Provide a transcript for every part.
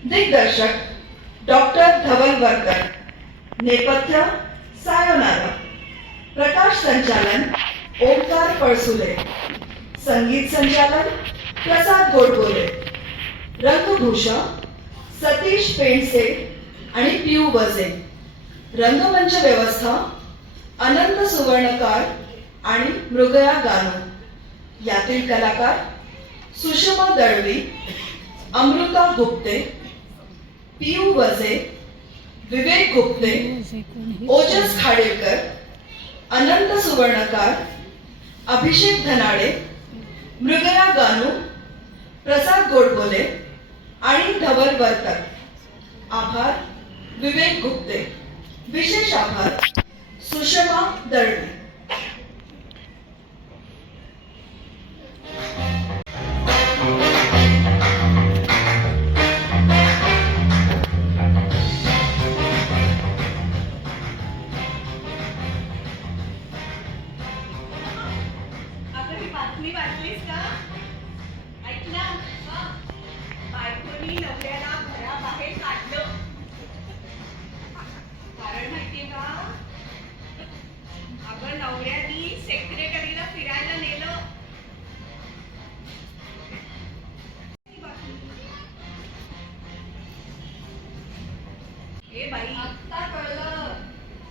दिग्दर्शक डॉक्टर धवलवरकर, नेपथ्य सायोनारा, प्रकाश संचालन ओंकार पळसुले, संगीत संचालन प्रसाद गोडबोले, रंगभूषा सतीश पेंडसे आणि पियू बसे, रंगमंच व्यवस्था अनंत सुवर्णकार आणि मृगया गानू. यातील कलाकार सुषमा दळवी, अमृता गुप्ते, पियू वजे, विवेक गुप्ते, ओजस खाडेलकर, अनंत सुवर्णकार, अभिषेक धनाडे, मृगया गानू, प्रसाद गोडबोले आणि धवलवरकर. आभार विवेक गुप्ते. विशेष आभार सुषमा दळवी. बातमी वाचलीस का? ऐकला? बायकोनी नवऱ्याला घराबाहेर काढलं. कारण माहितीये का? अगं नवऱ्यानी सेक्रेटरीला फिरायला नेलं. ए बाई, आत्ता कळलं.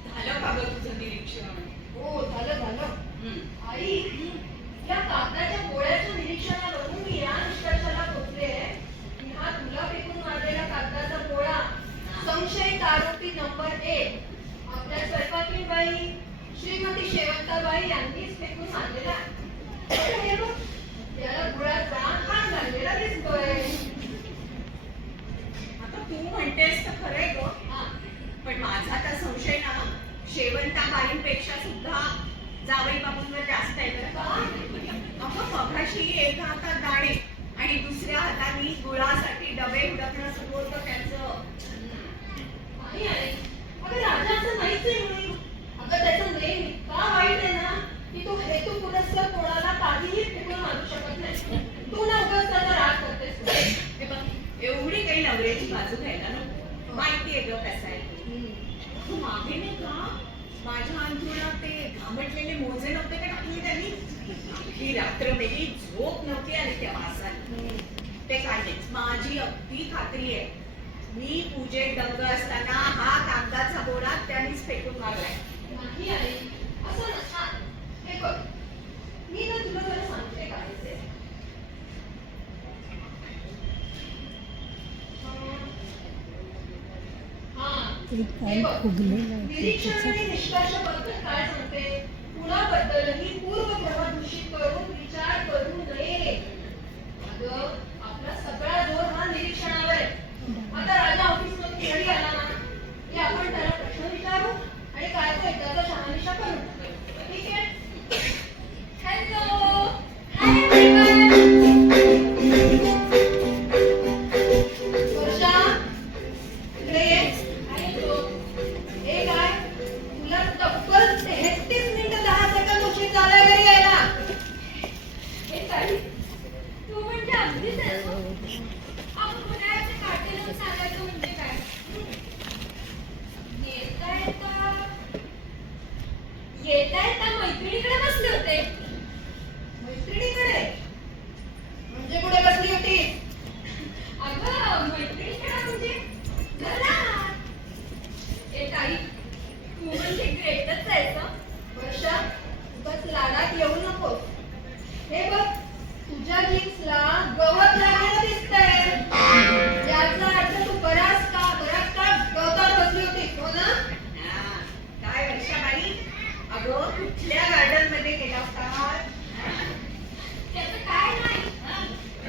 झालं का गं तुझं निरीक्षण? हो झालं झालं. आई, या कागदाच्या गोळ्याच्या निरीक्षणावरून मी या निष्कर्षाला पोहोचले की हा तुला फेकून मारलेला कागदाचा गोळा संशयित आरोपी नंबर 1 आपल्या स्वयंपाकीण बाई श्रीमती शेवंताबाई यांनीच फेकून मारलेला. हे बघ, याला गोळ्याचा हात घाललेला दिसतोय. आता तू म्हणतेस तर खरंय ग. पण माझा तर संशय ना शेवंताबाईंपेक्षा सुद्धा जावई बाबूंवर जास्त आहे बरं का. अगं मगाशी एका हातात दाणे आणि दुसऱ्या हाताने गुळासाठी डबे हुडकणं सुरू होतं त्याचं. नाही आई, अगं राजा असं नाहीच आहे मुळी. अगं त्याचं नेम इतका वाईट आहे ना की तो हेतू पुरस्सर कोणाला काहीही फेकून मारू शकत नाही. तू ना उगाच त्याचा राग करतेस. हे बघ, एवढी काही नवऱ्याची बाजू घ्यायला नको. माहितीये ग कसं आहे तू. मागे नाही का माझ्या अंथरुणात ते घामटलेले मोजे नव्हते का टाकले त्यांनी? ही रात्र मेली, झोप नव्हती आली त्या वासाने. ते काढलेच. माझी अगदी खात्री आहे मी पूजेत दंग असताना हा कागदाचा गोळा त्यांनीच फेकून मारलाय. नाही आई, असं नसणार. हे बघ, मी ना तुला जरा सांगते काय ते. हे बघ, निरीक्षण आणि निष्कर्ष पद्धत काय सांगते? कुणाबद्दलही पूर्वग्रह दूषित करून विचार करू नये. अगं आपला सगळा जोर हा निरीक्षणावर आहे. आता राजा ऑफिस मध्ये घरी आला ना की आपण त्याला प्रश्न विचारू आणि काय तो एकदाचा शहानिशा करू. ठीक आहे? Hello, hi everyone. वर्षा, इकडे ये. हे काय, तुला तब्बल 33 मिनिटं 10 सेकंद उशीर झाला घरी यायला. हे काय, तू म्हणजे अगदीच आहे हो. आपण पुण्याचे काटे लावून सांगायचं म्हणजे काय? येता येता मैत्रिणीकडे बसले होते. मैत्रिणीकडे म्हणजे कुठे बसली होती? अगं मैत्रिणीकडे म्हणजे घरात. ए ताई, तू म्हणजे ग्रेटच आहेस. वर्षा, बस लाडात येऊ नकोस. हे बघ, तुझ्या जीन्सला गवत लागलेलं दिसतंय. याचा अर्थ तू बराच काळ गवतात बसली होती, हो ना? काय वर्षाबाई, अगं कुठल्या गार्डन मध्ये गेला होता? त्याचं काय नाही.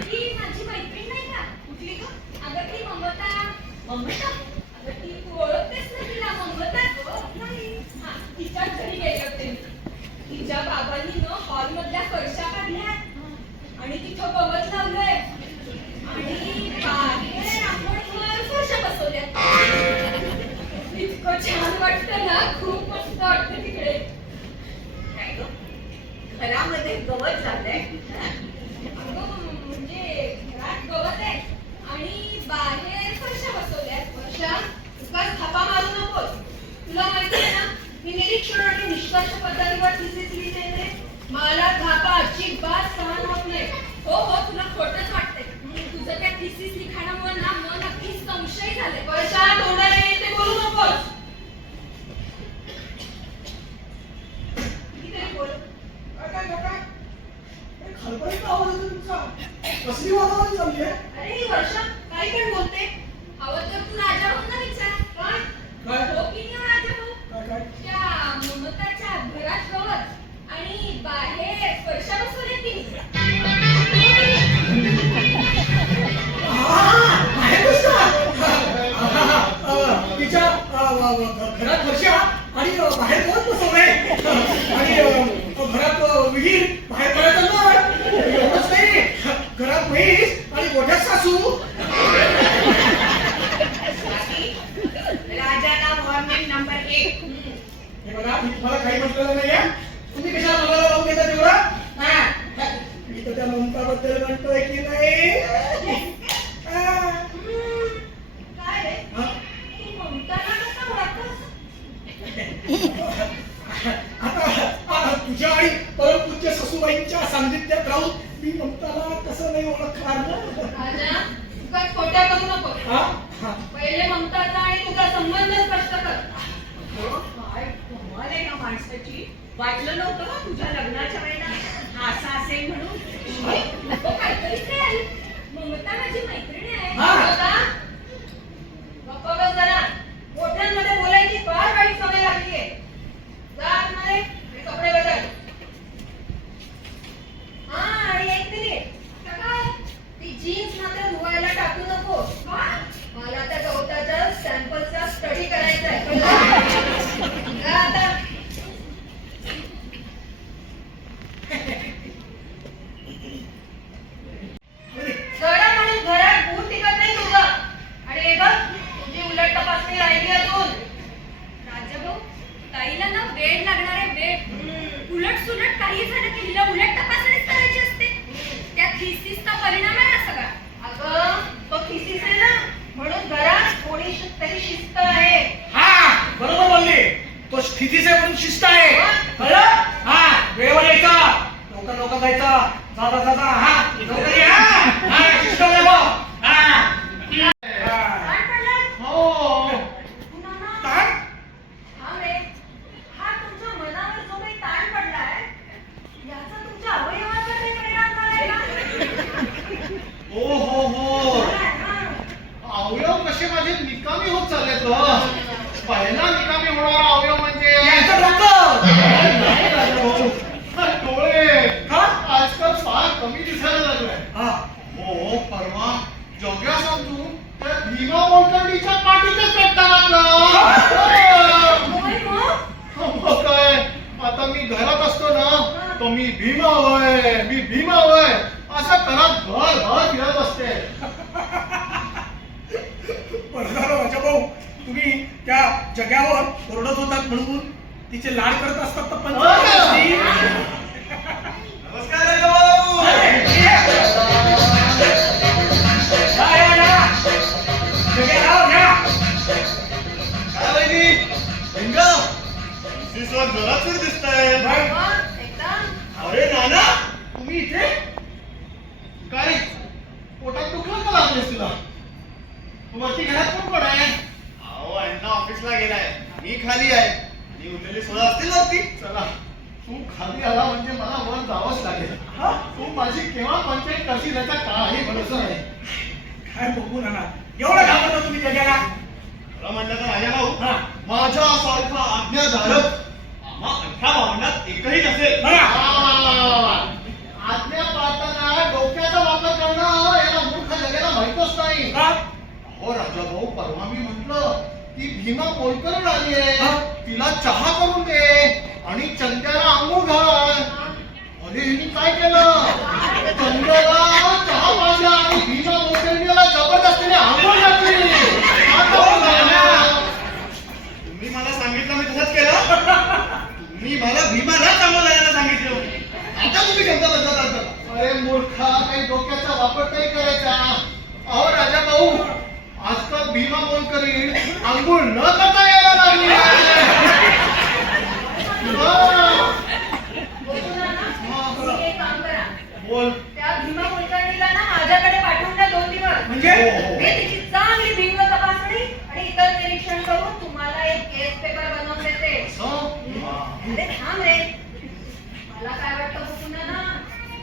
ती माझी मैत्रीण नाही का? कुठली ग? अगं ती ममता. ममता? अगं ती तू ओळखतेस ना तिला? ममता नाही. हा, तिच्या घरी गेले होते. तिच्या बाबांनी न हॉल मधल्या फरशा काढल्या आणि तिथं गवत लावलंय आणि बाहेर आपण फरशा बसवल्या. इतकं छान वाटतं ना, खूप मस्त वाटतं तिकडे. काय ग, घरामध्ये गवत लावलंय? म्हणजे घरात गवत आहे आणि बाहेर संशय झाले. वर्षा तोंडाला येईल ते बोलू नकोस. कितीतरी बोल. खळबळीत आवाज येतो तुमचा. कसली वादावादी चालली आहे? अरे ही वर्षा काही पण बोलते. हवं तर तू राजा हो ना विचार. काय? काय? हो की नाही हो राजा हो? काय? त्या ममताच्या घरात गवत आणि बाहेर वर्षा बसवली ती. आहे बसला. तिच्या घरात वर्षा आणि बाहेर गवत बसवलंय. आणि घरात विहीर, बाहेर पडायचं नळ. एवढंच नाही, घरात म्हैस आणि मोठ्या सासू. राजाला वॉर्निंग नंबर 1. हे बघा, मी तुम्हाला काही म्हटलेलं नाहीये. तुम्ही कशाला मला लावून देता तेवढं? मी तर त्या ममताबद्दल म्हणतोय की नाही. काय रे? हा? तू ममताला कसा ओळखतोस? आता तुझ्या आणि परमपूज्य ससूबाईंच्या सान्निध्यात राहून मी ममताला कसं नाही ओळखणार ना. राजा, उगाच खोट्या करू नको. हा? हा. पहिले ममताचा आणि तुझा संबंध स्पष्ट कर. काय कमाल आहे या माणसाची. वाटलं नव्हतं ना तुझ्या लग्नाच्या वेळेला हा असा असेल म्हणून. नको काहीतरीच नाही आई. ममता माझी मैत्रिणी आहे. हा. ममता, गप्प बस जरा. मोठ्यांमध्ये बोलायची फार वाईट सवय लागलीये. जा आतमध्ये आणि कपडे बदल. हा, आणि एक मिनिट. काय? ती जीन्स मात्र धुवायला टाकू नको. का? मला त्या गवताच्या सॅम्पलचा स्टडी करायचा आहे. कळलं? जा आता. जरा म्हणून घरात बूट टिकत नाही तुझं. आणि हे बघ, तुझी उलट तपासणी राहिली अजून. राजाभाऊ, ताईला ना वेळ लागणार आहे. वेळ. उलट सुलट काही झालं की हिला उलट तपासणीच करायची असते. त्या थिसिसचा परिणाम आहे हा सगळा. अगं, तो थिसिस आहे ना, म्हणून घरात थोडी तरी शिस्त आहे. हा, बरोबर बोलली. तो स्थितीचे म्हणून शिस्त आहे. कळलं? हा, वेळेवर यायचं. लवकर जायचं. जाता जाता हा लवकर या. हा, शिस्त आहे बा. हा. ताण पडला? हो. पुन्हा ना? ताण? हा रे, हा तुमच्या मनावर जो काही ताण पडलाय, याचा तुमच्या अवयवावर काही परिणाम झालाय का? हो काय, हा? अवयव कसे माझे निकामी होत चाललेत ग. पहिला निकामी होणारा अवयव म्हणजे याचं डोकं. नाही राजाभाऊ. डोळे का? आजकाल फार कमी दिसायला लागलाय. हा. हो, परवा जग्या समजून त्या भीमा मोलकर्णीच्या पाठीतच पेटता लागला. होय मग? मग काय, आता मी घरात असतो ना, तो मी भीमा होय असं करत घर फिरत असते. बरं झालं राजाभाऊ, तुम्ही त्या जग्यावर ओरडत होतात म्हणून तिचे लाड करत असतात तर पंचायत असती. नमस्कार राजाभाऊ. काय वहिनी? लिंगा, ऑफिसवर जोरात दिसताय. मग एकदम. अरे नाना, तुम्ही इथे? काय पोटात दुखलं का लागलेस तुला? वरती घरात कोण आहे? अहो, अण्णा ऑफिसला गेलाय, मी खाली आहे. आणि उरलेली सोळा असतील वरती. चला, तू खाली आला म्हणजे मला वर जावंच लागेल. हा? तू माझी केव्हा पंचायत कशी त्याचा काही भरोसा नाही. काय बघू ना, एवढं घाबरता तुम्ही जग्याला. खरं म्हणलं तर राजाभाऊ, हा. माझ्यासारखा आज्ञाधारक आम्हा 18 भावंडात एकही नसेल. बघा. आज्ञा पाळताना डोक्याचा वापर करणं याला मूर्ख जगाला माहीतच नाही. का? हो राजाभाऊ, परवा मी म्हटलं ती भीमा मोलकर आली आहे, हा. तिला चहा करून दे आणि चंद्याला आंघोळ घाल. अरे हिने काय केलं? चंद्याला चहा पाजला आणि भीमा मोलकरणीला जबरदस्तीने आंघोळ घातली. आता बघा. तुम्ही मला सांगितलं मी तसंच केलं. तुम्ही मला भीमाला चांगलं जायला सांगितलं. आता तुम्ही शब्द बदलतात. अरे मूर्खा, काही डोक्याचा वापर नाही करायचा. अहो राजा भाऊ, आजकाल भीमा मोलकरी आंघोळ न करता यायला लागली. तुम्ही एक काम करा. बोल. त्या भीमा कुलकर्णीला ना माझ्याकडे पाठवून द्या 2 दिवस. म्हणजे? मी तिची चांगली भिंग मेडिकल निरीक्षण करून तुम्हाला एक केस पेपर बनवून देते. अरे थांब रे. मला काय वाटतं बघून ना,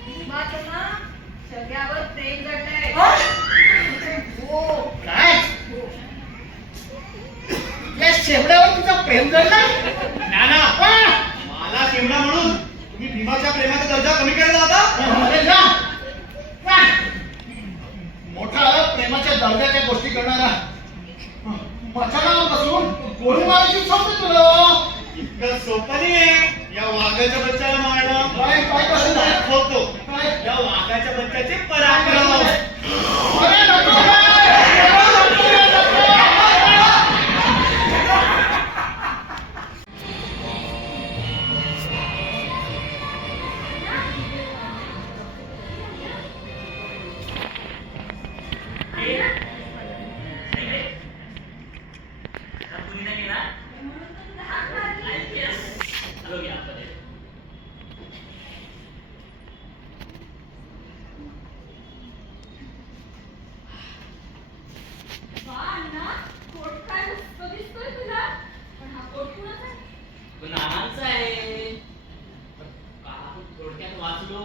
भीमाचं ना सगळ्यावर प्रेम जडलंय. हो. काय या शेवड्यावर तुझं प्रेम जडलं? नाना मला शिमला म्हणून तुम्ही भीमाच्या प्रेमाचा दर्जा कमी केला होता. अरे जा. वा. मोठा प्रेमाच्या दर्जाच्या गोष्टी करणारा मचानावर बसून गोळी मारायची समजत तुला. इतकं सोपं नाही आहे या वाघाच्या बच्चाला मारणं. काय काय कसं झालं? दाखवतो काय? या वाघाच्या बच्चाचे पराक्रम. अरे नको रे. वा अण्णा, कोट काय मस्त दिसतोय तुला. पण हा कोट कुणाचा आहे? नानांचा आहे. थोडक्यात वाचलो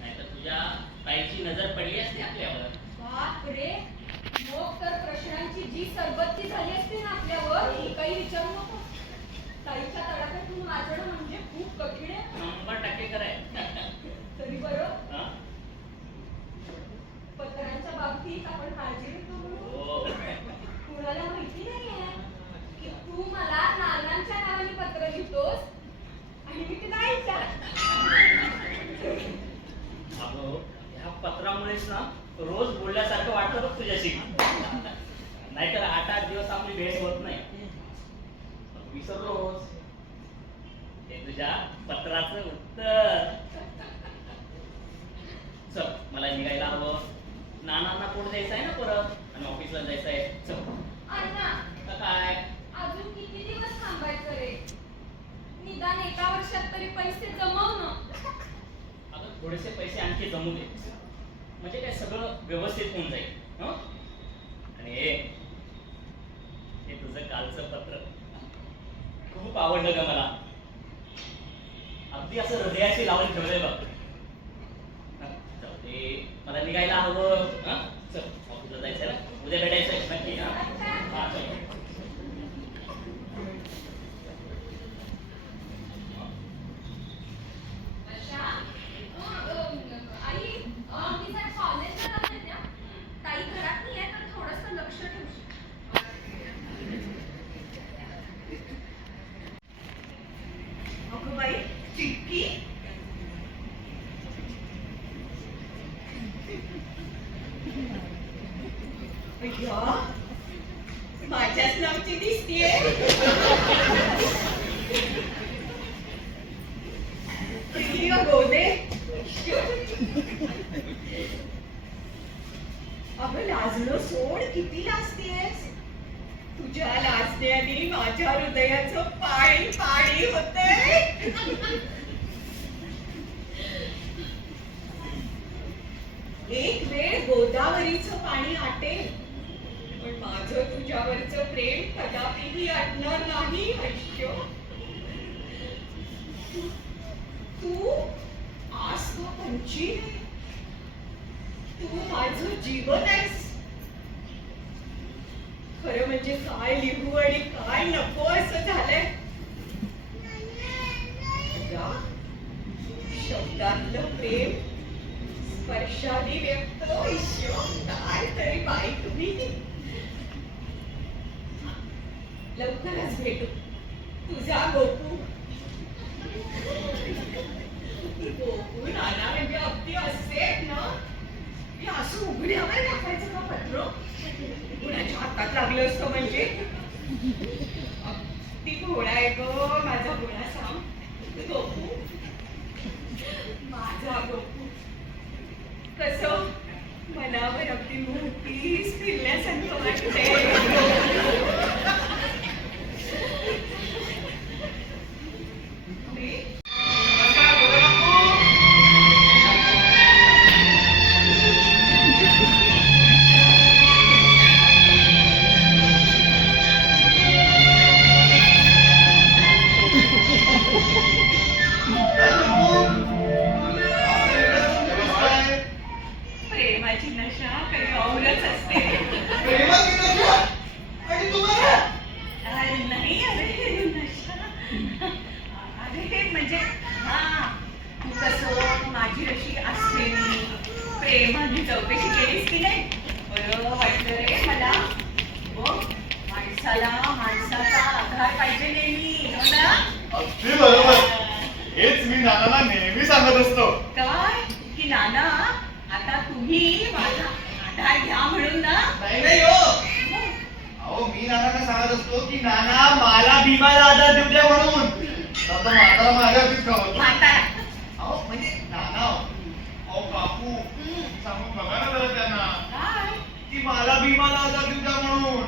नाहीतर तुझ्या ताईची नजर पडली असते आपल्यावर. बाप रे. मग तर प्रश्नांची जी सरबत्ती झाली असती ना आपल्यावर, ही काही विचारू नको. ताईच्या तडाख्यातून वाचणं म्हणजे खूप कठीण आहे. 100% खरंय. तरी बरं, हा? पत्रांच्या बाबतीत आपण काळजी घेतो म्हणून हो. कुणाला माहिती नाहीये की तू मला नानांच्या नावाने पत्र लिहितोस आणि मी ते ताईच्या. अगं ह्या पत्रामुळेच ना रोज बोलल्यासारखं वाटतं बघ तुझ्याशी. नाहीतर 8-8 दिवस आपली भेट होत नाही. विसरलोस. हे तुझ्या पत्राचं उत्तर. चल मला निघायला हवं. नानांना कोण द्यायचं आहे ना परत आणि ऑफिसला जायचं आहे. चल. अण्णा, आता काय अजून किती दिवस थांबायचं रे? निदान एका वर्षात तरी पैसे जमव ना. अगं थोडेसे पैसे आणखी जमू दे म्हणजे काय सगळं व्यवस्थित होऊन जाईल. हं? आणि हे तुझं कालचं पत्र खूप आवडलं ग मला. अगदी असं हृदयाशी लावून ठेवलंय बघ. हं, जाऊ दे. मला निघायला हवं. हं? चल ऑफिसला जायचंय ना, उद्या भेटायचंय नक्की. हा चल. अच्छा. आई, मी जर कॉलेजला जाते त्या, ताई घरात नाही आहे तर थोडंसं लक्ष ठेवशील. अगं बाई, चिटकी. अय्या, माझ्याच नावची दिसतीये. प्रिय गोदे. अगं लाजणं सोड, किती लाजतेस. तुझ्या लाजण्याने माझ्या हृदयाचं पाणी पाणी होतंय. एक वेळ गोदावरीचं पाणी आटेल, पण माझं तुझ्यावरचं प्रेम कदापिही आटणार नाही. ऐश्य, तू आस व पंची, तू माझं जीवन आहेस. खरं म्हणजे काय लिहू आणि काय नको असं झालंय. या शब्दातलं प्रेम स्पर्शाने व्यक्त. ईश्वर, काय तरी बाई तुम्ही. लवकरच भेटू. तुझा गोपू. गोपू नाना म्हणजे अगदी असे ना, हे असं उघड्यावर टाकायचं का पत्र? कुणाच्या हातात लागलं असतं म्हणजे. अगदी घोडा आहे ग माझा घोडा. सांग गोपू, माझा गोपू. कसं मनावर अगदी मोठीच फिरल्यासारखं वाटतंय. माणसाला माणसाचा आधार पाहिजे नेहमी, हो ना? अगदी बरोबर. हेच मी नानाला नेहमी सांगत असतो. काय की नाना, आता तुम्ही माझा आधार घ्या म्हणून ना. नाही नाही हो. अहो मी नानांना सांगत असतो की नाना मला भीमाला आधार देऊ द्या म्हणून. आता म्हातारा माझ्यावरतीच खावतो. म्हातारा. अहो म्हणजे नाना हो. अहो काकू सांगून बघा ना जरा त्यांना काय? की मला भीमाला आधार देऊ द्या म्हणून.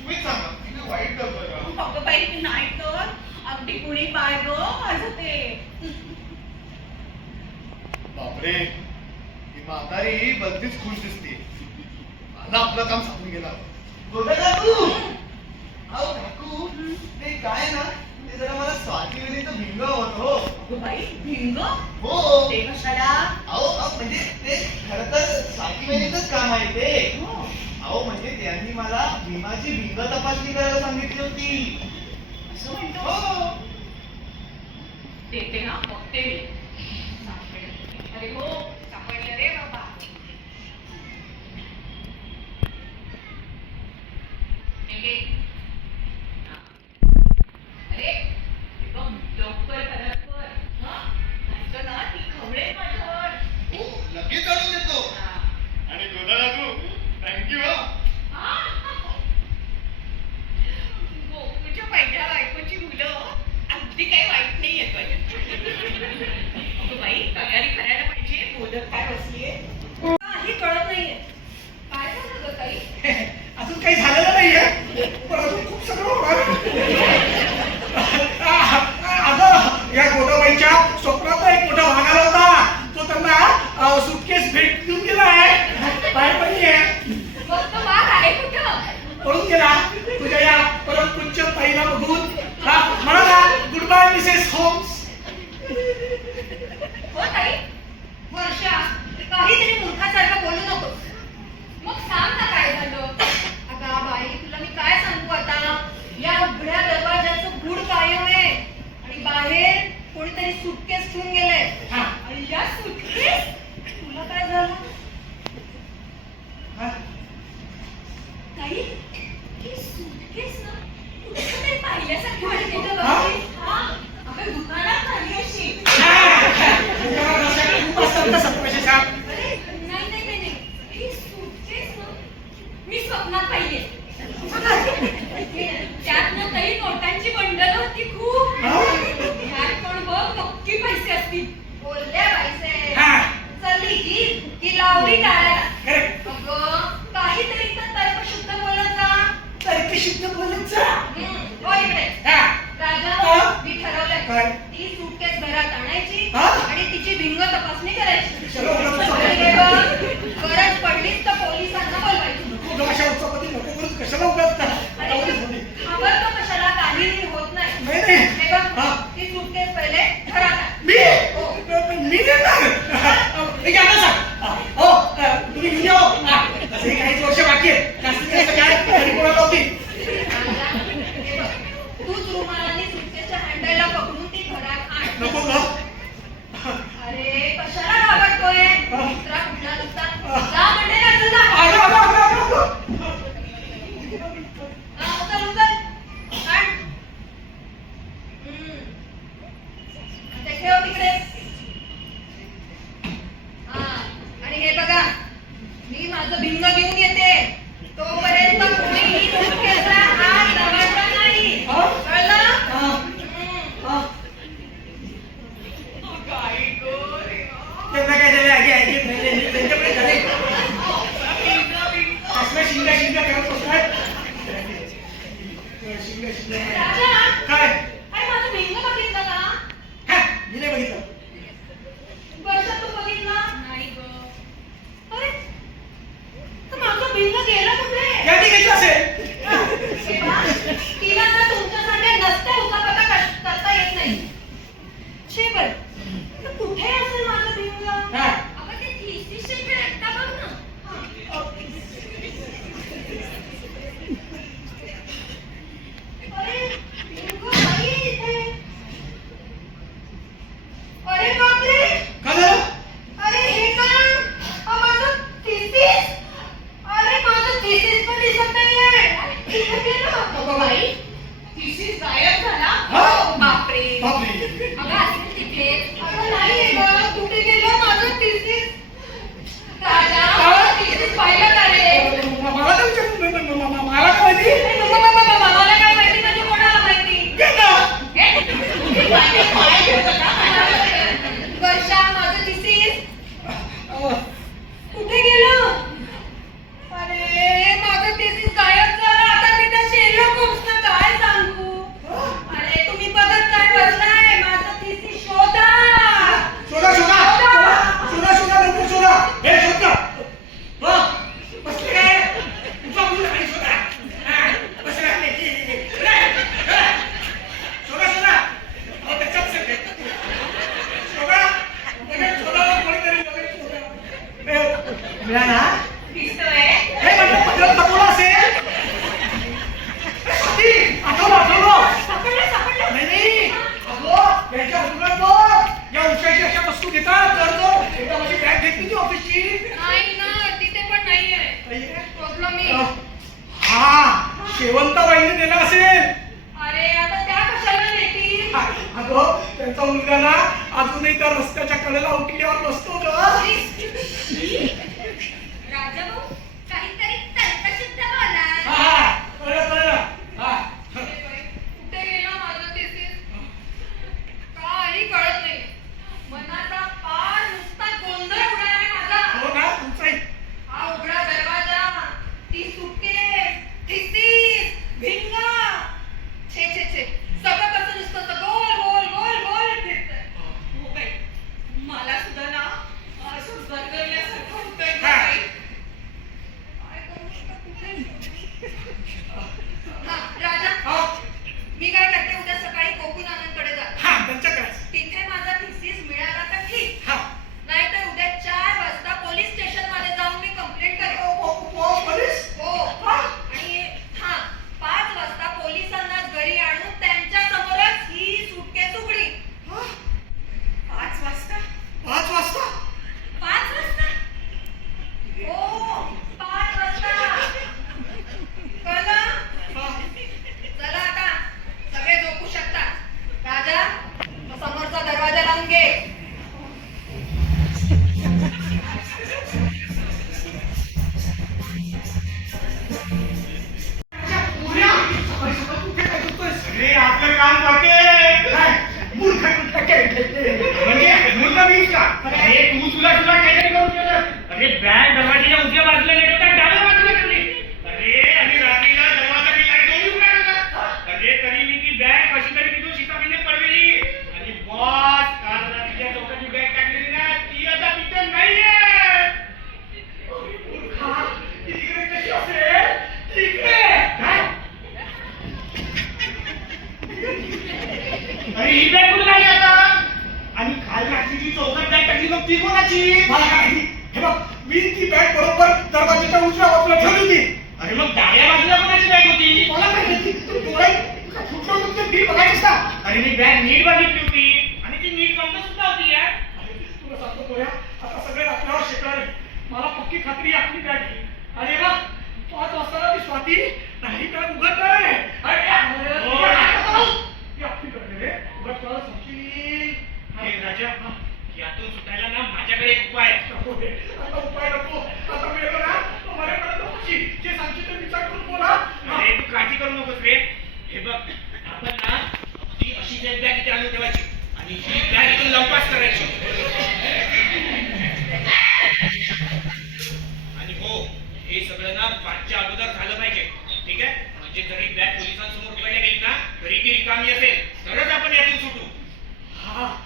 तुम्हीच सांगा तिथे वाईट करतोय का? अगं बाई, नाही तर अगदी कुणी पाय ग माझं ते. बापरे ही म्हातारी बदलीच खुश दिसते. आता आपलं काम संपून गेलं. बोला काकू. अहो काकू ते काय ना ते जरा मला स्वाती वेळेचं भिंग होतो. अगं बाई, भिंग? हो ते कशाला? अहो म्हणजे ते खरं तर स्वाती वेळेचंच काम आहे ते. हो. अहो म्हणजे त्यांनी मला भीमाची भिंग तपासणी करायला सांगितली होती. असं म्हणतो? हो देते हा, बघते मी. सापडेल. अरे हो, सापडलं रे बाबा. हे घे. हा. अरे, हे बघ, लवकर परत कर. हं? नाहीतर ना ती खवळेल माझ्यावर. हो लगेच आणून देतो. हा. आणि गोदा काकू थँक्यू हा. हा? गोकुळच्या पहिल्या बायकोची मुलं अगदी काही वाईट नाही येत अगं बाई, तयारी करायला पाहिजे. मोदक काय बसलीये? काही कळत नाहीये. काय झालं ग ताई? अजून काही झालेलं नाहीये पण अजून खूप सगळं होणार. अगं या गोदाबाईच्या स्वप्नात एक मोठा वाघ आला होता. तो त्यांना सुटकेस भेट देऊन गेला आहे. बाहेर पण आहे. मग तो वाघ आहे कुठं? पळून गेला तुझ्या या परमपूज्य ताईला बघून. म्हणाला गुड बाय मिसेस होम्स. हो ताई, वर्षा काहीतरी मूर्खासारखं बोलू नको. मग सांग ना काय झालं. अगं बाई, तुला मी काय सांगू आता. या उघड्या दरवाजाचं गुड कायम आहे आणि बाहेर कोणीतरी सुटकेस ठेवून गेलंय. हा. आणि या सुटकेस तुला काय झालं ताई? ही सुटकेस ना कुठेतरी पाहिल्यासारखी वाटते गं बाई. हा, अगं दुकानात खाली अशी. अरे नाही नाही नाही नाही, ही सुटकेस ना मी स्वप्नात पाहिली. त्यात ना काही नोटांची बंडल होती खूप. ह्यात पण बघ नक्की पैसे असतील. बोलल्या पैसे. चलली की लावली टाळायला. अगं काहीतरी तर तर्कशुद्ध बोलत जा. तर्कशुद्ध बोलत जा. हो इकडे. राजा, मी ठरवलंय. काय? ती सुटकेस घरात आणायची हा? आणि तिची भिंग तपासणी करायची. चलो, चलो. आणि हे बघ, गरज पडलीच तर पोलिसांना बोलवायचं. अशा उत्सवामध्ये नको करून कशाला उगाच का? खबर तो कशाला काहीही होत नाही. नाही नाही. हे बघ, हा. ती सुटकेस पहिले घरात आण. मी देणार. हे घ्या ना सांग. हो तुम्ही घेऊन या. तसे काहीच वर्ष बाकी आहेत. जास्तीत जास्त काय घरी कोणाला होती. हे बघ, तूच रुमालाने सुटकेसच्या हँडलला पकडून ती घरात आण. नको ग. अरे कशाला घाबरतोय? दुसरा कुठला नुसता जा म्हणजे नसेल जा. अगं, अगं, अगं, अगं. शेवंताबाईने दिला असेल. अरे आता त्या कशाला नेतील? अगं त्यांचा मुलगा ना अजूनही त्या रस्त्याच्या कडेला उठल्यावर बसतो का. राजाभाऊ काहीतरी तर्कशुद्ध बोला. कळलं. कुठे गेला माझं thesis? काही कळत नाही. मनाचा पार नुसता गोंधळ उडालाय माझा. हो ना तुमचाही. हा उघडा दरवाजा, ती सुटकेस, thesis, भिंगा. छे सगळं कसं नुसतं असं गोल फिरतंय. हो बाई, मला सुद्धा ना असं गरगरल्यासारखं होतंय हा. बाई. काय करू शकत कुठे? हा राजा, हा, मी काय करते उद्या सकाळी कोकून आनंदकडे जाते. हा, त्यांच्याकडेच. तिथे माझा thesis मिळाला तर ठीक, हा. नाहीतर उद्या 4 वाजता पोलीस स्टेशन मध्ये जाऊन मी कंप्लेंट करेन. पोलीस. हो आणि हा 5 वाजता पोलिसांना घरी आणून त्यांच्या समोरच ही सुटकेस उघडी. 5 वाजता 5 वाजता. 5 वाजता हो 5 वाजता कळलं? चला आता सगळे झोपू शकतात. राजा समोरचा दरवाजा लावून घे. अरे आपलं काम करते. मूर्ख कुठं खेळते. म्हणजे मूर्ख मीच का. अरे तू तुला काहीतरी करून केलं. अरे बॅग दरवाजाच्या उजव्या बाजूला नेली होता डाव्या बाजूला ठेवली. अरे आणि रात्रीला दरवाजा मी काय दोन्ही उघडा होता. अरे तरी मी ती बॅग कशी तरी तिथून शिताफीने पडलेली. आणि बॉस काल रात्रीच्या चौकाची बॅग टाकलेली ना ती आता तिथे नाहीये. मूर्खा, ती तिकडे कशी असेल. तिकडे काय. अरे ही बॅग कुठे नाही आता. आणि काल रात्रीची चौकात बॅग टाकली मग ती कोणाची. मला काय माहिती? हे बघ मी ती बॅग बरोबर दरवाजाच्या उजव्या बाजूला ठेवली होती. अरे मग डाव्या बाजूला कोणाची बॅग होती. मला काय माहिती? डोळे फुटलं तुमचं नीट बघायचं का. अरे मी बॅग नीट बघितली होती आणि ती नीट बंद सुद्धा होती यार. तुला सांगतो पोऱ्या, आता सगळे आपल्यावर शेकणार आहे. मला पक्की खात्री आहे आपली बॅग आहे. अरे बघ 5 वाजता ती स्वाती नाही बॅग उघडणार आहे. अरे ती आपली बॅग आहे रे. उघडताना समजील. हे राजा, यातून सुटायला ना माझ्याकडे एक उपाय आहे. आता उपाय नको. आता वेळ ना मरेपर्यंत बघशी. जे सांगशील ते विचार करून बोला. अरे तू काळजी करू नकोस रे. हे बघ आपण ना ती अशी एक बॅग इथे आणून ठेवायची आणि ही बॅग इथून लंपास करायची. आणि हो हे सगळं ना 5च्या अगोदर झालं पाहिजे. ठीक आहे. म्हणजे जरी बॅग पोलिसांसमोर उघडल्या गेली ना तरी ती रिकामी असेल तरच आपण यातून सुटू. हा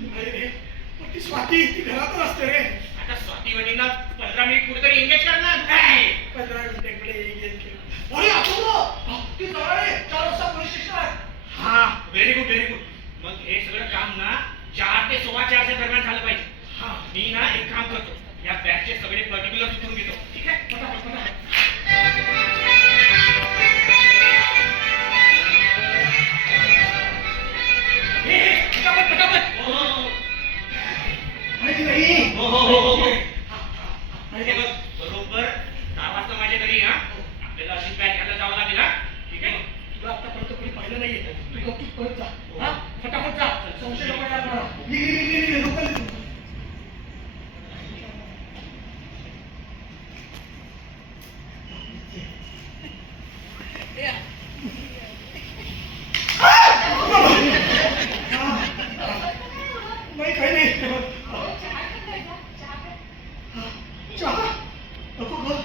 नाही रे, पण ती स्वाती ती घरातच असते रे. आता स्वाती वहिनींना 15 मिनिट कुठेतरी एंगेज करणार. 15 मिनिटांकडे येईल की. अरे आठवलं, ती जवळ आहे. 4 वाजता पोलीस स्टेशन आहे. हा व्हेरी गुड. मग हे सगळं काम ना 4 ते 4:15 दरम्यान झालं पाहिजे. हा मी ना एक काम करतो, या बॅगचे सगळे पर्टिक्युलर करून घेतो. ठीक आहे. पटापट. पटापट. माहिती नाही. आणि हे बघ बरोबर 10 वाजता माझ्या घरी हा आपल्याला अशी बॅग घ्यायला जावं लागेल. हा ठीक आहे. तुला आतापर्यंत कोणी पाहिलं नाहीये. तू गपचूप परत जा. हा फटाफट जा. संशय नको यायला मला. निघ लवकर. नाही काही नाही. चहा नको ग.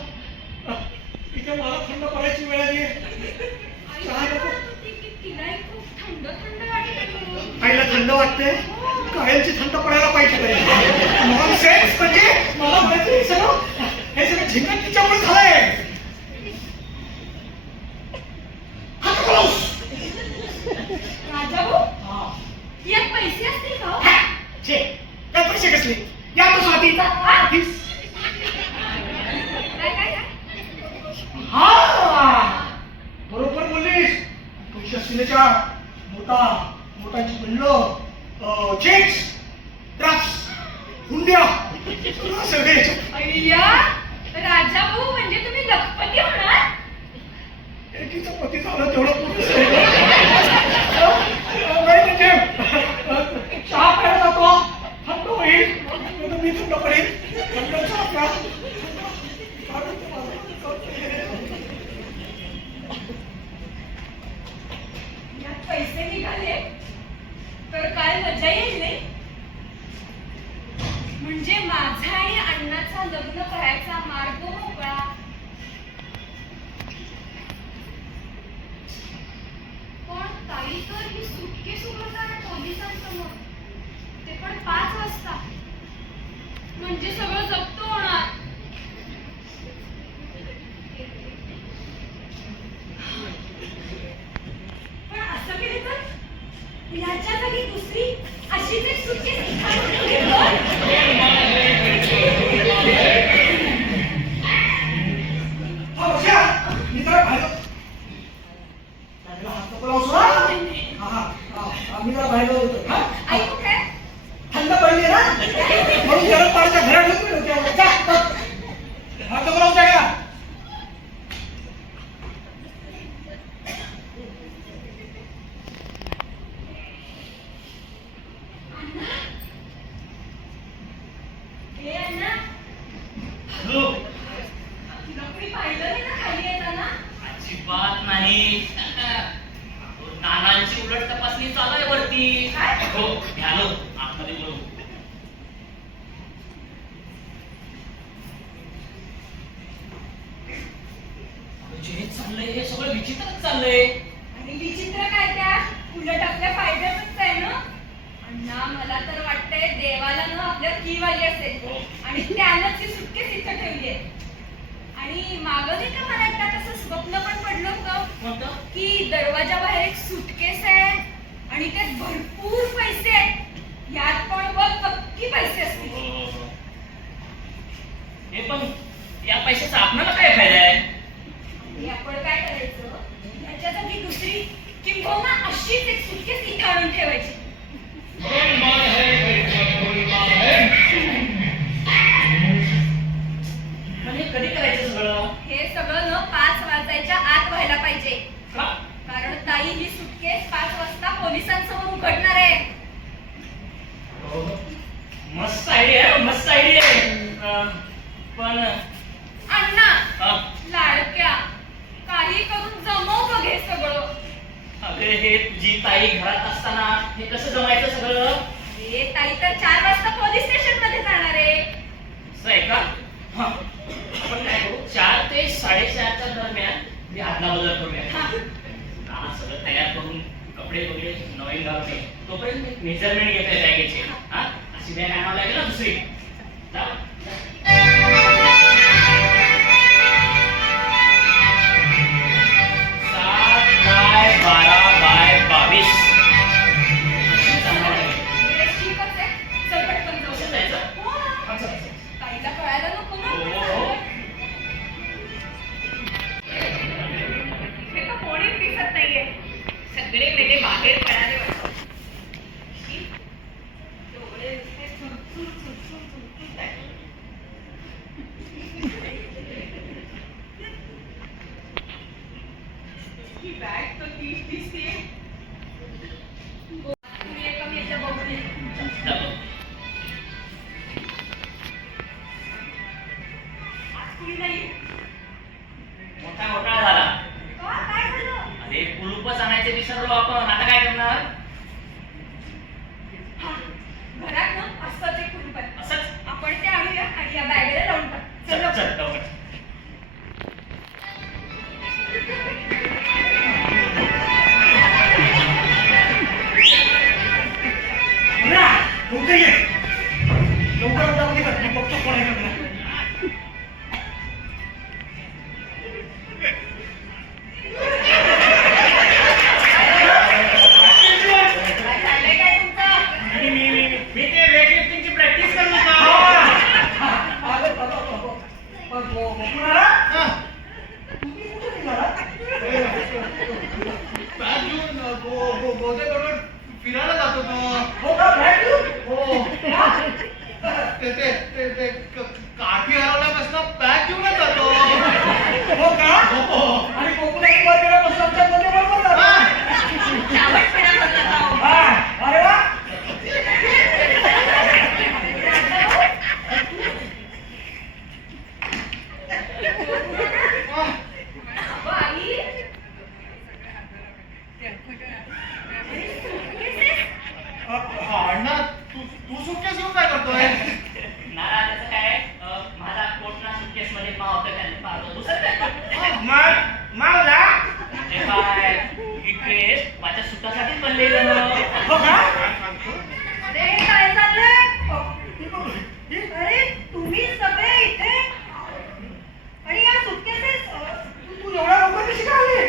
इथे मला थंड पडायची वेळ आली आहे. चहा नको. तिलाही खूप थंड वाटत. आईला थंड वाटते. कायमची थंड पडायला पाहिजे. नॉनसेन्स. म्हणजे मला म्हणायचं हे सगळं झिंगट तिच्यामुळे झालंय. राजाभाऊ यात पैसे असतील का हो? काय पैसे कसले. या तो स्वातीचा. काय हा बरोबर बोललीस. पैसे असतील मोठाची बिल्लो चेक्स ड्राफ्ट्स हुंड्या सगळे. अय्या राजाभाऊ म्हणजे तुम्ही लखपती होणार. एक लेकीचं पती झालं तेवढं पुरुष नाही म्हणजे चहा प्यायला जातो थंड होईल नाही तर मी थंड पडेल थंड चहा प्या यात पैसे निघाले तर काय मजा येईल नाही म्हणजे माझा आणि अण्णाचा लग्न करायचा मार्ग मोकळा. पण ताई तर ही सुटकेस उघडणार पोलिसांसमोर, ते पण 5 वाजता. म्हणजे सगळं जप्त होणार. पण असं केलं तर याच्या जागी दुसरी अशीच एक सुटकेस इथं ठेवली हा बघा मी जरा बाहेर हात नको लावू मी जरा बाहेर होतो हा ऐकू काय? थंड पडली ना म्हणून गरम पाण्याच्या घरात ठेवतो हात नको लावू का हे अण्णा, हॅलो नोकरी पाहिलं नाही ना खाली येताना? अजिबात नाही नानांची उलट तपासणी चालू आहे वरती काय? हो घ्यालो आतमध्ये बोलू जे चाललंय हे सगळं विचित्रच चाललंय आणि विचित्र काय त्यात? उलट आपल्या फायद्यातच आहे ना. अण्णा मला तर वाटतंय देवाला न आपल्या कीव आली असेल आणि त्यानंच ही सुटकेस इथं ठेवली आहे. आणि मागं नाही का मला एकदा तसं स्वप्न पण पडलं होतं कोणतं की दरवाजा बाहेर एक सुटकेस आहे आणि त्यात भरपूर पैसे आहेत. यात पण बघ नक्की पैसे असतील. हे पण या पैशाचा आपणाला काय फायदा आहे आणि आपण काय करायचं? याच्या जागी दुसरी किंबहुना अशीच एक सुटकेस इथं आणून ठेवायची. पण हे कधी करायचं सगळं हे सगळं न 5 वाजायच्या आत व्हायला पाहिजे. का कारण ताई ही सुटकेस 5 वाजता पोलिसांसमोर उघडणार आहे. मस्त आयडिया आहे मस्त आयडिया आहे पण अण्णा, हा, लाडक्या, काही करून जमव बघ हे सगळं. अगं हे तुझी ताई घरात असताना हे कसं जमायचं सगळं हे ताई तर 4 वाजता पोलीस स्टेशन मध्ये जाणार आहे. असं आहे का हा आपण काय करू 4 ते 4:30च्या दरम्यान मी आदला बदल करूया हा. नाना सगळं तयार करून कपडे वगैरे नवीन घालते तोपर्यंत मेजरमेंट घेते बॅगेचे हा अशी बॅग आणावं लागेल ना दुसरी जा. 7 बाय 12 बाय 22 अशी चांगलं लागेल. ड्रेस ठीकच आहे. चल पटकन जाऊ. कसं जायचं हो. हा, चल, चल. ताईला कळायला नको ना आपण हो. चाललोय. हे तर कोणीच दिसत नाहीये. सगळे वेगळे बाहेर पळाले वाटतं. डोळे नुसते चुरचुर चुरचुर चुरचुर आहेत. ही बॅग तर तीच दिसते. तुम्ही एका मिनिटं बघून या. जातो. आज कुणी नाही. मोठा घोटाळा झाला का? काय झालं? अरे कुलूपच आणायचे विसरलो आपण आता काय करणार हा, घरात ना असंच एक कुलूप आहे. असंच आपण ते आणूया आणि या बॅगेला लावून टाक. चल चल चल लवकर. मुन्ना, लवकर ये लवकर उठामध्ये कर मी बघतो कोण आहे का घरात. काय झालंय काय तुमचं? मी ते वेटलिफ्टिंगची प्रॅक्टिस करत होतो हा. बॅग घेऊन गोदेबरोबर फिरायला जातो तो हो ते काठी हरवल्यापासून बॅग घेऊनच जातो हो का आणि कोकणात वर गेल्यापासून ड्रेस माझ्या सुतासाठीच बनलेलं. हो का? अरे हे काय चाललंय? अरे तुम्ही सगळे इथे आणि या सुटकेसेस तू एवढ्या लवकर कशी का आली?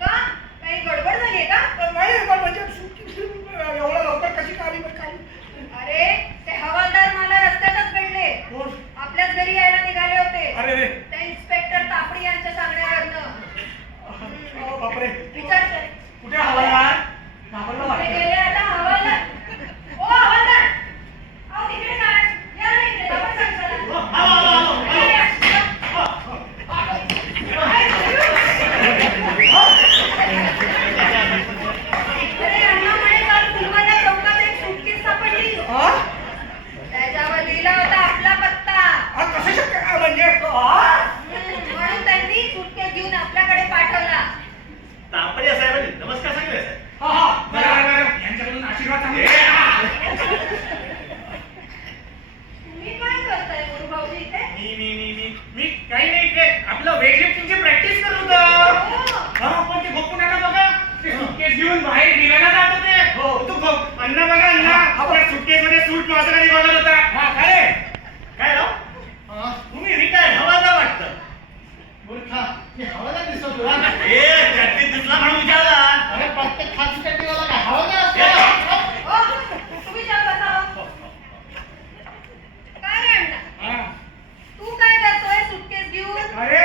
का काही गडबड झालीये का? नाही पण म्हणजे एवढ्या लवकर कशी का आली बरं काय? अरे ते हवालदार मला रस्त्यातच भेटले. कोण? आपल्याच घरी यायला निघाले होते. अरे रे. त्या इन्स्पेक्टर तापडी यांच्या सांगण्यावरनं. बापरे. विचार कर. कुठे हवालदार? घाबरला कुठे वाटतं. गेले आता हवालदार? ओ हवालदार, अहो तिकडे काय? या ना इकडे, आपण सांगशाला. अरे अण्णा म्हणे काल फुलवाल्या चौकात एक सुटकेस सापडली. त्याच्यावर लिहिला होता आपला पत्ता. कसं शक्य आहे म्हणजे? म्हणून त्यांनी सुटकेस घेऊन आपल्याकडे पाठवला. तापडे साहेबांनी नमस्कार सांगितले साहेब. बरं. यांच्याकडून आशीर्वाद सांगले. तुम्ही काय करताय गुरु भाऊजी इथे? मी काही नाही ते आपलं वेट लिफ्टिंगची प्रॅक्टिस करत होतो. हा पण ते गोपून आला बघा. ते सुटकेस घेऊन बाहेर निघायला जात होते. हो तू अण्णा बघा अण्णा आपल्या सुटकेस मध्ये सूट माझं कधी बघत होता. हा काय काय राव? हा, तुम्ही रिटायर्ड हवालदार वाटतं. मूर्खा, मी हवाला दिसतो तुला. ए चटणीत दिसला म्हणून विचारला. अरे प्रत्येक खास चटणीवाला काय हवाला असतो? ओ, तुम्ही शांत बसा. काय रे अण्णा? तू काय करतोय सुटकेस घेऊन? अरे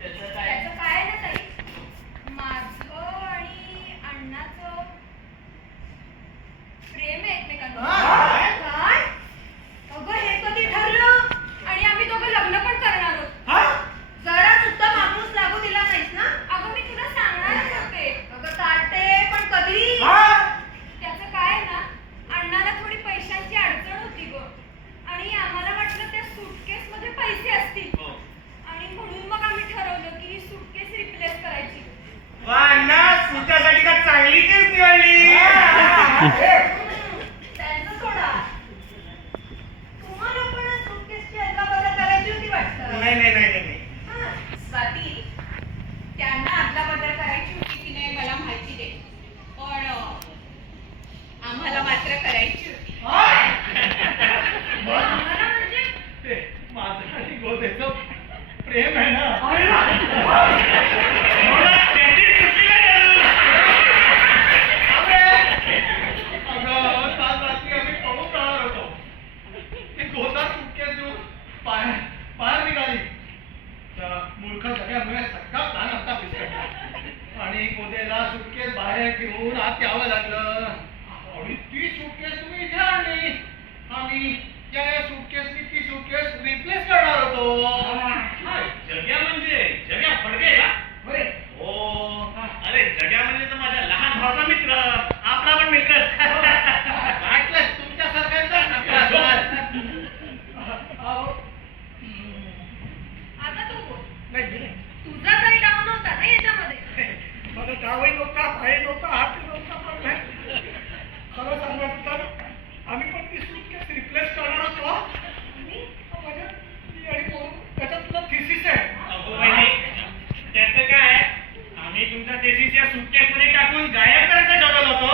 त्याचं काय? त्याचं काय ना ताई? माझं आणि अण्णाचं प्रेम आहे एकमेकांवर. काय? अगं हे कधी ठरलं? आणि आम्ही दोघं लग्न पण करणार आहोत. जरा सुद्धा माणूस लागू दिला नाहीस ना? अगं मी तुला सांगणारच होते. अगं ताटे पण कधी? त्याचं काय ना, अण्णाला थोडी पैशांची अडचण होती ग. आणि आम्हाला वाटलं त्या सुटकेस मध्ये पैसे असतील. हो. आणि म्हणून मग आम्ही ठरवलं की ही सुटकेस रिप्लेस करायची. वा अण्णा सुट्यासाठी का चांगली केस निवडली. त्यांचं सोडा. तुम्हाला पण सुटकेसची अदलाबदल करायची होती वाटतं. नाही. स्वाती, त्यांना अदलाबदल करायची होती की नाही मला माहिती दे, पण आम्हाला मात्र करायची होती. आम्हाला म्हणजे ते माझं आणि गोदेचं प्रेम आहे ना. अगं, काल रात्री आम्ही पळून जाणार होतो. ती गोदा सुटकेस घेऊन बाहेर निघाली. त्या मूर्ख सगळ्यामुळे सगळा प्लॅन आमचा फिसकटला. आणि गोदेला सुटकेस बाहेर घेऊन आत यावं लागलं. आणि ती सुटकेस तुम्ही इथे आणली. आम्ही त्या सुटकेसनी ती सुटकेस रिप्लेस करणार होतो. जग्या म्हणजे जग्या फडके का? हो. अरे जग्या म्हणजे तर माझ्या लहान भावाचा मित्र. आपला पण मित्र. वाटलंच तुमच्यासारख्यांचाच मित्र असणार. आता तू बोल. नाही तुझा काही डाव नव्हता ना याच्यामध्ये? माझा डावही नव्हता, पाय नव्हता, हात नव्हता, पण नाही. खरं सांगायचं तर आम्ही पण ती सुटकेस रिप्लेस करणार होतो. आणि मी आणि पोरू त्याच्यात तुला थिसिस आहे. अहो वहिनी, त्याचं काय? आम्ही तुमचा thesis या सुटकेसमध्ये टाकून गायब करायचं ठरवलं होतो.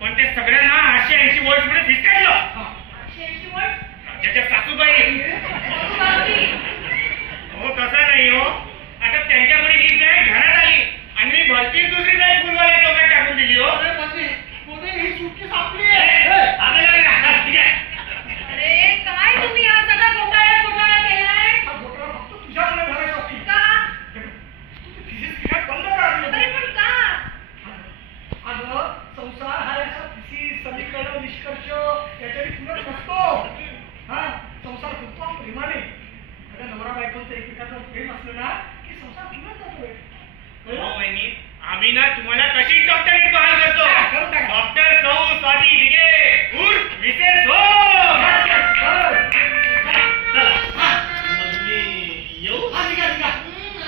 पण ते सगळ्यांना 880 वोल्ट मध्ये फिसकायलं. 880 वोल्ट? त्याच्या सासूबाई. बापरे. हो तसं नाही हो. आता त्यांच्यामुळे ही बॅग घरात आली आणि मी भलतीच दुसरी बॅग फुलवाल्या चौकात टाकून दिली हो. अरे म्हणजे गोदे ही सुटकेस आपली ए, आहे. आपल्याला नाही. ठीक आहे. अरे काय तुम्ही हा सगळा घोटाळा केलाय? हा घोटाळा फक्त तुझ्यामुळे झाला शॉकी. का? तू थिसिस लिहायला बंद कर. अरे पण का? अगं संसार हा असा थिसिस, समीकरण, निष्कर्ष याच्याने फुलत नसतो. हा संसार फुलतो प्रेमाने. अगं नवरा बायकोचं एकमेकांचं प्रेम असलं ना की संसार फुलत जातोय. हो वहिनी, आम्ही ना तुम्हाला कशी डॉक्टरेट बहाल करतो. करून टाका. डॉक्टर सौ स्वाती दिघे उर्फ मिसेस हो. चला. मग मी येऊ? निघा.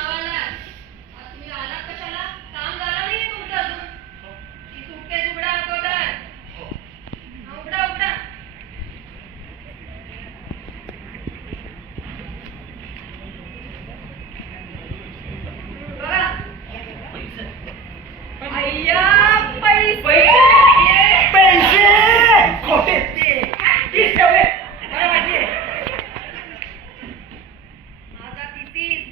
आवाला. आज तुम्ही आलात कशाला? काम झालं नाहीये तुमचं अजून. ही सुटकेस उघडा अगोदर. हा, उघडा. बघा. अय्या पैसे पैसे खोटे ते तीच ठेवले मला माहितीये. माझा तिथीच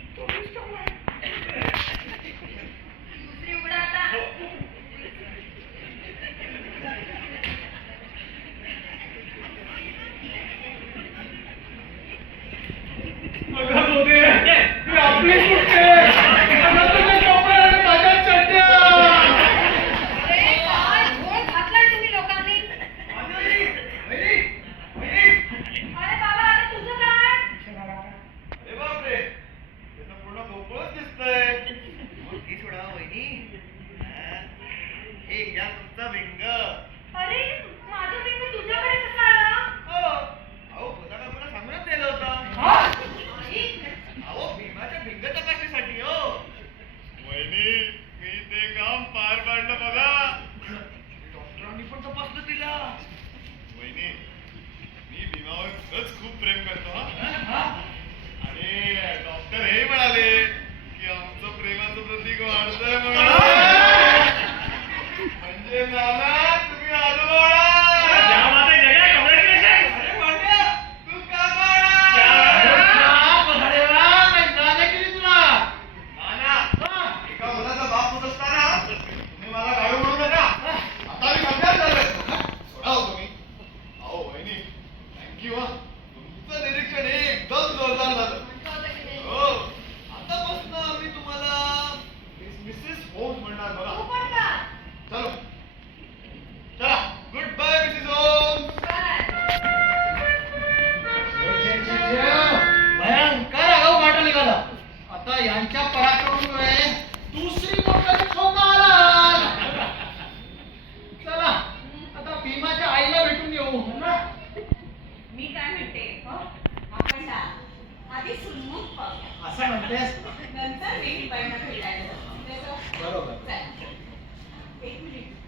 दुसरी उघडा आता. अगं मोरे, ही आपली सुट्टी आहे. अनंतच्या कपड्या आणि माझ्या चड्ड्या. अरे काय घोळ घातलाय तुम्ही लोकांनी. वहिनी, वहिनी, वहिनी. अरे बाबा आता तुझं काय. अरे बापरे, हे तर पूर्ण गोकुळच दिसतंय. मग ही सोडा वहिनी. हे घ्या तुमचा भिंग. अरे माझं बिंग तुझ्याकडे कसं आलं. हो, अहो गोदा काकूला सांगूनच नेलं होतं. आई, अहो भीमाच्या भिंग तपासणीसाठी हो. वहिनी, मी ते काम पार पाडलं बघा. डॉक्टरांनी पण तपासलं तिला. वहिनी, मी भीमावर खरंच खूप प्रेम करतो हा. आणि डॉक्टर हे म्हणाले की आमचं प्रेमाचं प्रतीक वाढतंय म्हणून. म्हणजे नाना तुम्ही आजोबाळा. क्या बात आहे जया, congratulations. अरे पांड्या, तू का बाळा? क्या? नाना, एका मुलाचा बाप होत असताना तुम्ही मला गाडू म्हणू नका. आता मी समजायला झालोय. सोडा हो तुम्ही. अहो वहिनी, थँक्यू हा. तुमचं निरीक्षण एकदम जोरदार झालं. हो, आतापासून आम्ही तुम्हाला मिसेस होम्स म्हणणार तू बघा. पण का. चलो, चला, गुड बाय मिसेस होम्स. भयंकर आगाऊ वाटा निघाला. आता यांच्या पराक्रमामुळे दुसरी मोठी शोका आला. चला आता भीमाच्या आईला भेटून येऊ ना. मी काय म्हणते आपण ना आधी सुन्मुख पाहूया असं म्हणतेस. नंतर वेगळी बाई